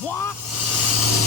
What's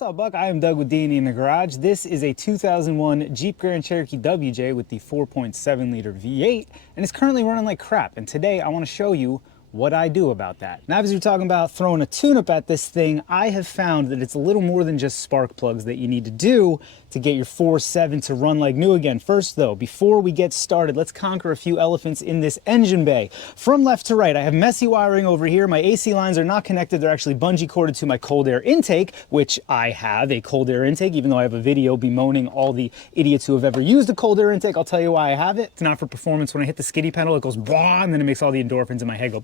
up, Buck? I am Doug with D&E in the Garage. This is a 2001 Jeep Grand Cherokee WJ with the 4.7 liter V8, and it's currently running like crap. And today I want to show you what I do about that. Now, as you're talking about throwing a tune-up at this thing, I have found that it's a little more than just spark plugs that you need to do to get your 4.7 to run like new again. First though, before we get started, let's conquer a few elephants in this engine bay. From left to right, I have messy wiring over here. My AC lines are not connected. They're actually bungee corded to my cold air intake, which I have a cold air intake, even though I have a video bemoaning all the idiots who have ever used a cold air intake. I'll tell you why I have it. It's not for performance. When I hit the skiddy pedal, it goes blah, and then it makes all the endorphins in my head go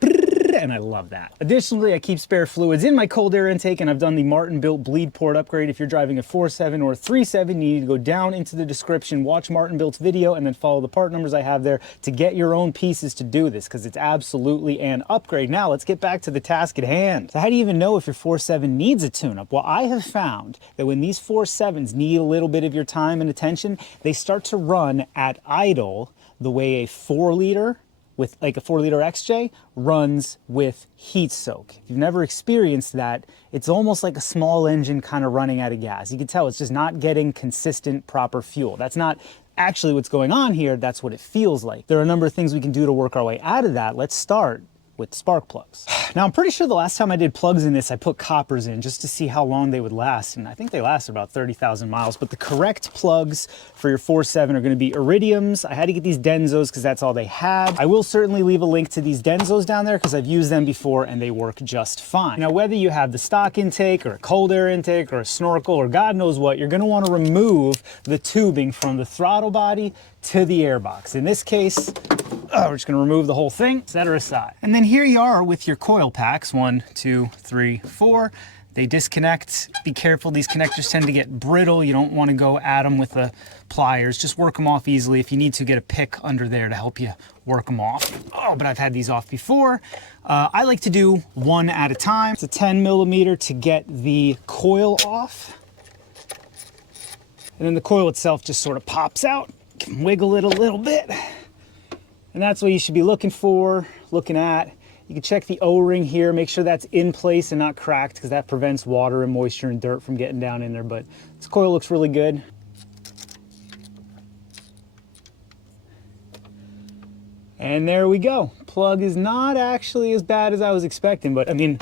and I love that. Additionally, I keep spare fluids in my cold air intake, and I've done the MartinBuilt bleed port upgrade. If you're driving a 4.7 or a 3.7, you need to go down into the description, watch MartinBuilt's video, and then follow the part numbers I have there to get your own pieces to do this, because it's absolutely an upgrade. Now, let's get back to the task at hand. So how do you even know if your 4.7 needs a tune-up? Well, I have found that when these 4.7s need a little bit of your time and attention, they start to run at idle the way a 4 liter with like a 4 liter XJ runs with heat soak. If you've never experienced that, it's almost like a small engine kind of running out of gas. You can tell it's just not getting consistent, proper fuel. That's not actually what's going on here, that's what it feels like. There are a number of things we can do to work our way out of that. Let's start with spark plugs. Now, I'm pretty sure the last time I did plugs in this, I put coppers in just to see how long they would last, and I think they lasted about 30,000 miles, but the correct plugs for your 4.7 are gonna be Iridiums. I had to get these DENSOs because that's all they had. I will certainly leave a link to these DENSOs down there because I've used them before and they work just fine. Now, whether you have the stock intake or a cold air intake or a snorkel or God knows what, you're gonna wanna remove the tubing from the throttle body to the airbox. In this case, we're just gonna remove the whole thing, set her aside. And then here you are with your coil packs, 1, 2, 3, 4. They disconnect. Be careful, these connectors tend to get brittle. You don't wanna go at them with the pliers. Just work them off easily. If you need to, get a pick under there to help you work them off. Oh, but I've had these off before. I like to do one at a time. It's a 10 millimeter to get the coil off. And then the coil itself just sort of pops out. You can wiggle it a little bit. And that's what you should be looking at. You can check the O-ring here, make sure that's in place and not cracked, because that prevents water and moisture and dirt from getting down in there. But this coil looks really good. And there we go. Plug is not actually as bad as I was expecting, but I mean,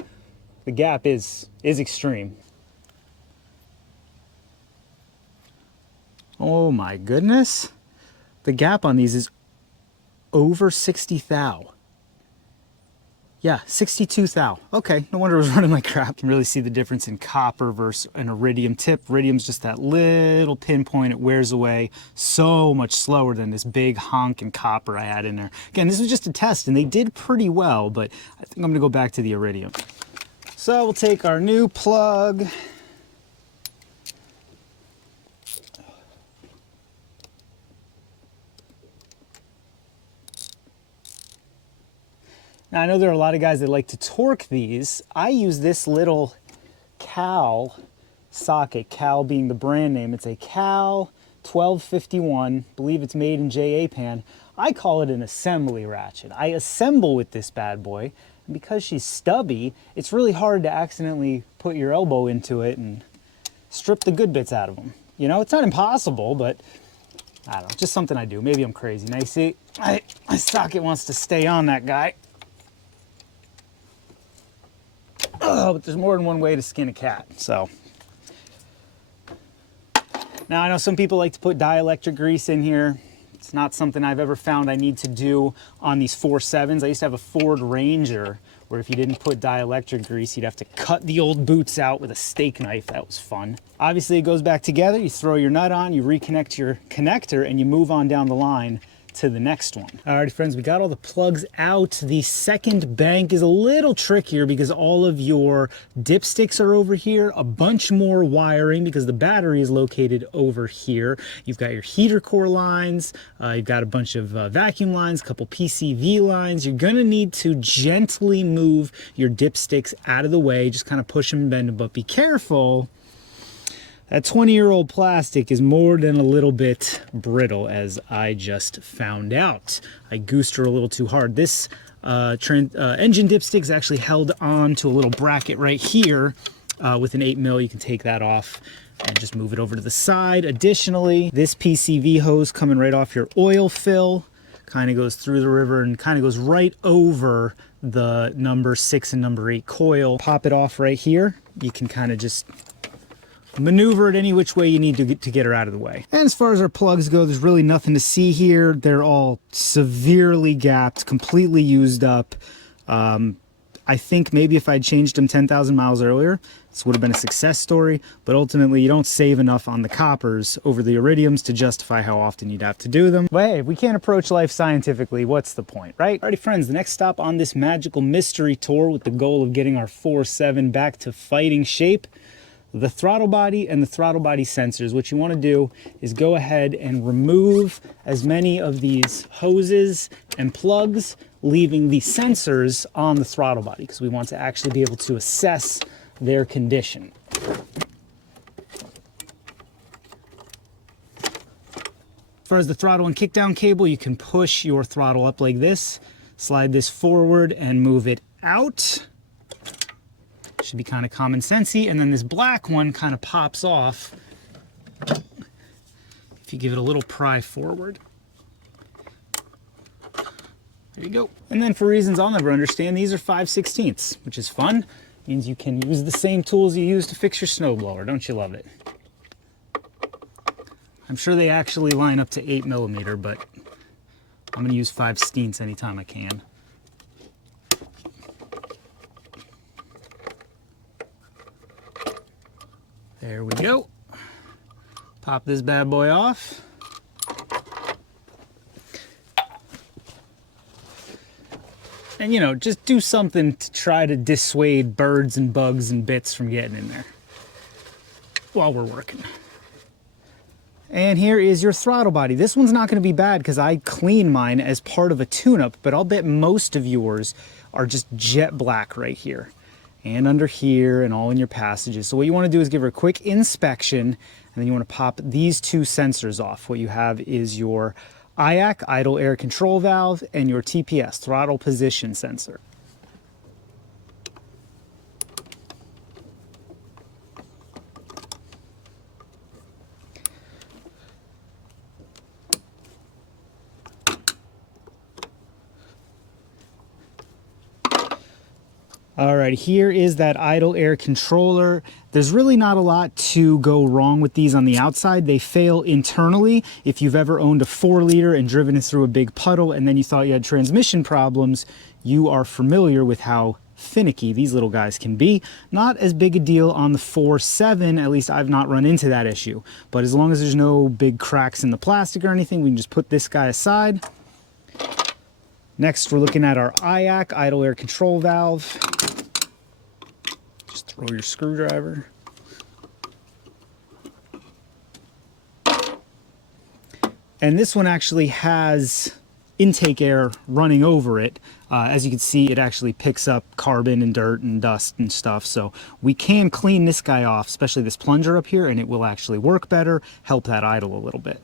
the gap is extreme. Oh my goodness. The gap on these is over 60 thou. Yeah, 62 thou. Okay, no wonder it was running like crap. You can really see the difference in copper versus an iridium tip. Iridium's just that little pinpoint. It wears away so much slower than this big honking copper I had in there. Again, this was just a test and they did pretty well, but I think I'm gonna go back to the iridium. So we'll take our new plug. Now, I know there are a lot of guys that like to torque these. I use this little Cal socket, Cal being the brand name. It's a Cal 1251, I believe it's made in Japan. I call it an assembly ratchet. I assemble with this bad boy, and because she's stubby, it's really hard to accidentally put your elbow into it and strip the good bits out of them. You know, it's not impossible, but I don't know, just something I do. Maybe I'm crazy. Now you see, my socket wants to stay on that guy. Oh, but there's more than one way to skin a cat, so. Now, I know some people like to put dielectric grease in here. It's not something I've ever found I need to do on these 4.7s. I used to have a Ford Ranger where if you didn't put dielectric grease, you'd have to cut the old boots out with a steak knife. That was fun. Obviously, it goes back together. You throw your nut on, you reconnect your connector, and you move on down the line to the next one. Alrighty, friends, we got all the plugs out. The second bank is a little trickier because all of your dipsticks are over here, a bunch more wiring because the battery is located over here. You've got your heater core lines, you've got a bunch of vacuum lines, a couple PCV lines. You're gonna need to gently move your dipsticks out of the way, just kind of push them and bend them, but be careful. That 20-year-old plastic is more than a little bit brittle, as I just found out. I goosed her a little too hard. This engine dipstick is actually held on to a little bracket right here with an 8mm. You can take that off and just move it over to the side. Additionally, this PCV hose coming right off your oil fill kind of goes through the river and kind of goes right over the number 6 and number 8 coil. Pop it off right here. You can kind of just maneuver it any which way you need to get her out of the way. And as far as our plugs go, there's really nothing to see here. They're all severely gapped, completely used up. I think maybe if I'd changed them 10,000 miles earlier, this would have been a success story, but ultimately you don't save enough on the coppers over the iridiums to justify how often you'd have to do them. But hey, if we can't approach life scientifically, what's the point, right? Alrighty friends, the next stop on this magical mystery tour with the goal of getting our 4.7 back to fighting shape, the throttle body and the throttle body sensors. What you want to do is go ahead and remove as many of these hoses and plugs, leaving the sensors on the throttle body because we want to actually be able to assess their condition. As far as the throttle and kickdown cable, you can push your throttle up like this, slide this forward and move it out. Should be kind of common sensey, and then this black one kind of pops off if you give it a little pry forward. There you go. And then for reasons I'll never understand, these are 5/16, which is fun. Means you can use the same tools you use to fix your snowblower. Don't you love it? I'm sure they actually line up to 8mm, but I'm going to use 5/16 anytime I can. There we go. Pop this bad boy off. And you know, just do something to try to dissuade birds and bugs and bits from getting in there while we're working. And here is your throttle body. This one's not going to be bad because I cleaned mine as part of a tune-up, but I'll bet most of yours are just jet black right here and under here and all in your passages. So what you want to do is give her a quick inspection, and then you want to pop these two sensors off. What you have is your IAC, idle air control valve, and your TPS, throttle position sensor. All right, here is that idle air controller. There's really not a lot to go wrong with these on the outside. They fail internally. If you've ever owned a 4-liter and driven it through a big puddle and then you thought you had transmission problems, you are familiar with how finicky these little guys can be. Not as big a deal on the 4.7, at least I've not run into that issue. But as long as there's no big cracks in the plastic or anything, we can just put this guy aside. Next, we're looking at our IAC, idle air control valve. Just throw your screwdriver. And this one actually has intake air running over it. As you can see, it actually picks up carbon and dirt and dust and stuff. So we can clean this guy off, especially this plunger up here, and it will actually work better, help that idle a little bit.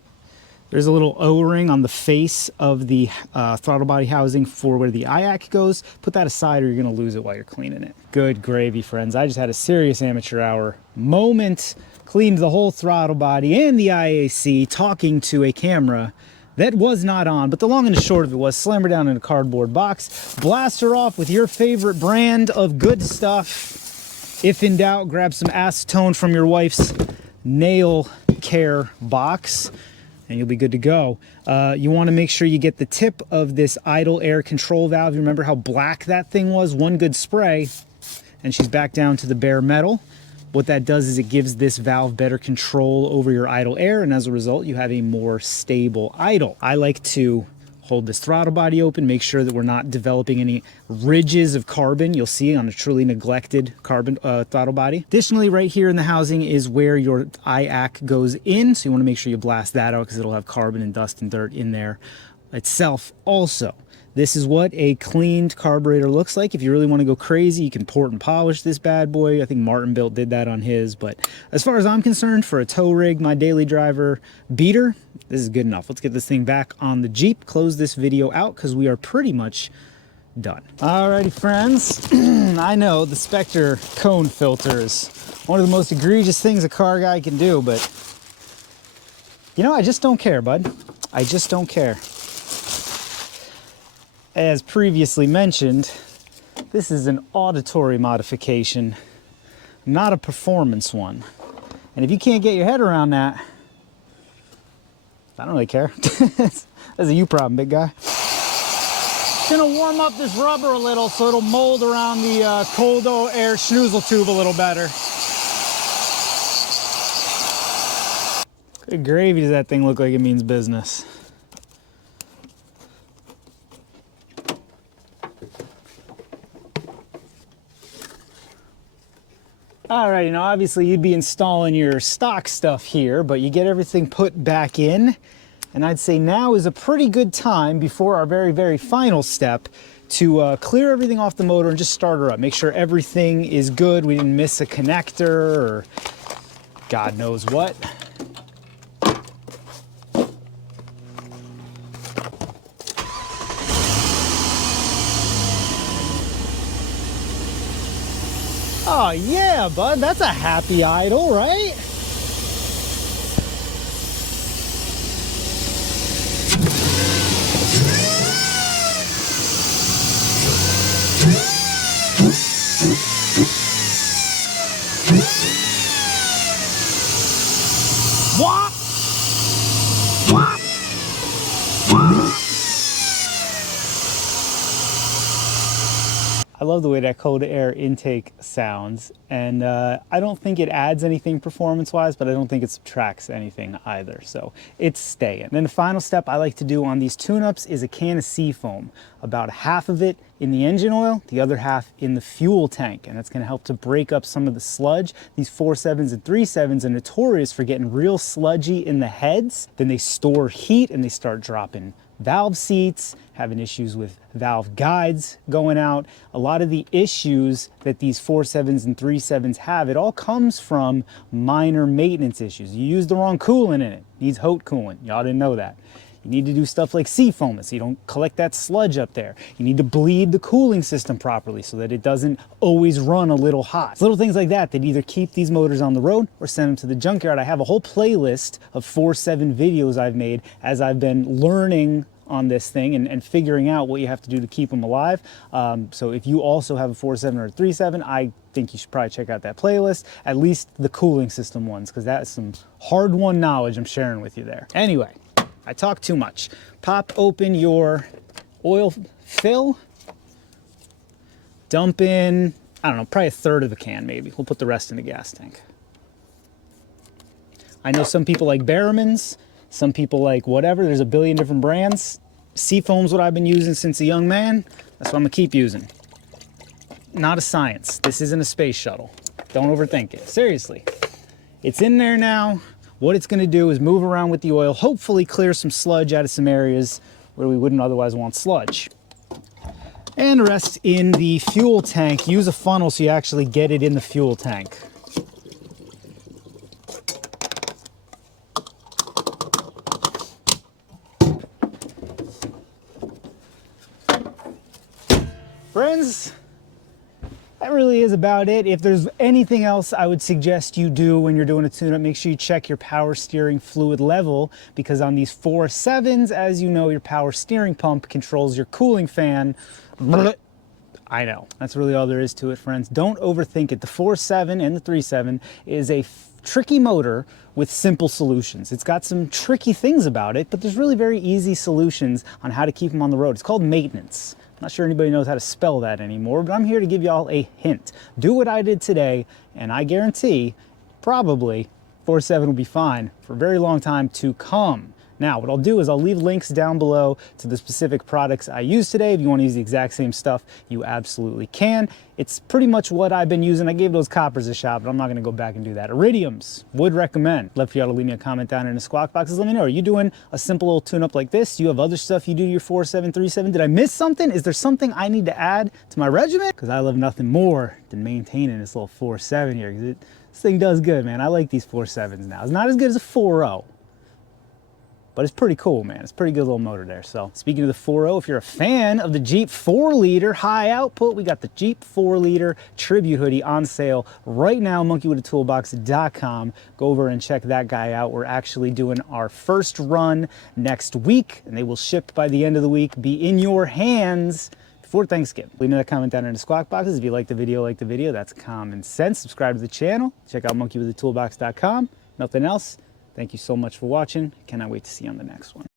There's a little O-ring on the face of the throttle body housing for where the IAC goes. Put that aside or you're gonna lose it while you're cleaning it. Good gravy, friends. I just had a serious amateur hour moment. Cleaned the whole throttle body and the IAC talking to a camera that was not on, but the long and the short of it was slam her down in a cardboard box, blast her off with your favorite brand of good stuff. If in doubt, grab some acetone from your wife's nail care box, and you'll be good to go. You want to make sure you get the tip of this idle air control valve. You remember how black that thing was? One good spray, and she's back down to the bare metal. What that does is it gives this valve better control over your idle air, and as a result, you have a more stable idle. I like to hold this throttle body open, make sure that we're not developing any ridges of carbon you'll see on a truly neglected carbon throttle body. Additionally, right here in the housing is where your IAC goes in, so you want to make sure you blast that out because it'll have carbon and dust and dirt in there itself also. This is what a cleaned carburetor looks like. If you really want to go crazy, you can port and polish this bad boy. I think MartinBuilt did that on his, but as far as I'm concerned, for a tow rig, my daily driver beater, this is good enough. Let's get this thing back on the Jeep, close this video out because we are pretty much done. Alrighty, friends. I know the Spectre cone filter is one of the most egregious things a car guy can do, but you know, I just don't care, bud. I just don't care. As previously mentioned, this is an auditory modification, not a performance one. And if you can't get your head around that, I don't really care. That's a you problem, big guy. Gonna warm up this rubber a little so it'll mold around the cold air schnoozle tube a little better. Good gravy, does that thing look like it means business? All right, you know, obviously you'd be installing your stock stuff here, but you get everything put back in. And I'd say now is a pretty good time before our very, very final step to clear everything off the motor and just start her up. Make sure everything is good. We didn't miss a connector or God knows what. Oh yeah, bud, that's a happy idle, right? Wop! Wop! Wop! I love the way that cold air intake sounds, and I don't think it adds anything performance-wise, but I don't think it subtracts anything either, so it's staying. Then the final step I like to do on these tune-ups is a can of SeaFoam. About half of it in the engine oil, the other half in the fuel tank, and that's going to help to break up some of the sludge. These 4.7s and 3.7s are notorious for getting real sludgy in the heads. Then they store heat and they start dropping valve seats, having issues with valve guides going out. A lot of the issues that these 4.7s and 3.7s have, it all comes from minor maintenance issues. You use the wrong coolant in it. It needs hot coolant. Y'all didn't know that. You need to do stuff like SeaFoam it so you don't collect that sludge up there. You need to bleed the cooling system properly so that it doesn't always run a little hot. Little things like that that either keep these motors on the road or send them to the junkyard. I have a whole playlist of 4.7 videos I've made as I've been learning on this thing and figuring out what you have to do to keep them alive. So if you also have a 4.7 or a 3.7, I think you should probably check out that playlist, at least the cooling system ones, because that's some hard-won knowledge I'm sharing with you there. Anyway, I talk too much. Pop open your oil fill, dump in, I don't know, probably a third of a can maybe. We'll put the rest in the gas tank. I know some people like Barrowmans, some people like whatever, there's a billion different brands. SeaFoam's what I've been using since a young man. That's what I'm gonna keep using. Not a science. This isn't a space shuttle. Don't overthink it. Seriously. It's in there now. What it's gonna do is move around with the oil, hopefully clear some sludge out of some areas where we wouldn't otherwise want sludge. And the rest in the fuel tank. Use a funnel so you actually get it in the fuel tank. Friends, that really is about it. If there's anything else I would suggest you do when you're doing a tune-up, make sure you check your power steering fluid level, because on these 4.7s, as you know, your power steering pump controls your cooling fan. I know, that's really all there is to it, friends. Don't overthink it. The 4.7 and the 3.7 is a tricky motor with simple solutions. It's got some tricky things about it, but there's really very easy solutions on how to keep them on the road. It's called maintenance. Not sure anybody knows how to spell that anymore, but I'm here to give y'all a hint. Do what I did today, and I guarantee probably 4.7 will be fine for a very long time to come. Now, what I'll do is I'll leave links down below to the specific products I used today. If you want to use the exact same stuff, you absolutely can. It's pretty much what I've been using. I gave those coppers a shot, but I'm not going to go back and do that. Iridiums, would recommend. Love for y'all to leave me a comment down in the squawk boxes. Let me know, are you doing a simple little tune-up like this? Do you have other stuff you do to your 4.7, 3.7? Did I miss something? Is there something I need to add to my regimen? Because I love nothing more than maintaining this little 4.7 here. This thing does good, man. I like these 4.7s now. It's not as good as a 4.0. But it's pretty cool, man. It's a pretty good little motor there. So speaking of the 4.0, if you're a fan of the Jeep 4-liter high output, we got the Jeep 4-liter tribute hoodie on sale right now, monkeywithatoolbox.com. Go over and check that guy out. We're actually doing our first run next week, and they will ship by the end of the week, be in your hands before Thanksgiving. Leave me a comment down in the squawk boxes. If you like the video, that's common sense. Subscribe to the channel. Check out monkeywithatoolbox.com. Nothing else. Thank you so much for watching. Cannot wait to see you on the next one.